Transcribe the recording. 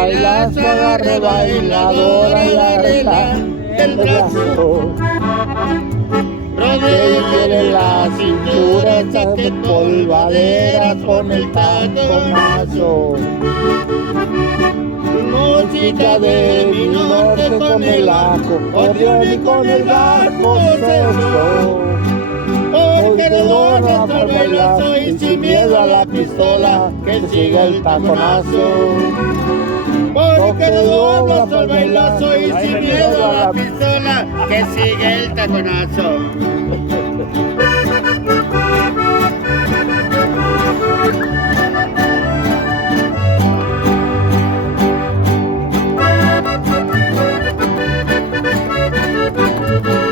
bailazo, agarre bailadora y arregla el brazo. Rodee la cintura, saque polvadera con el taconazo. Música de mi norte con el acordeón y con el bajo sexto. Porque de dos nuestro bailazo y sin miedo a la pistola, que siga el taconazo. Porque de dos nuestro bailazo y sin miedo a la pistola, que siga el taconazo.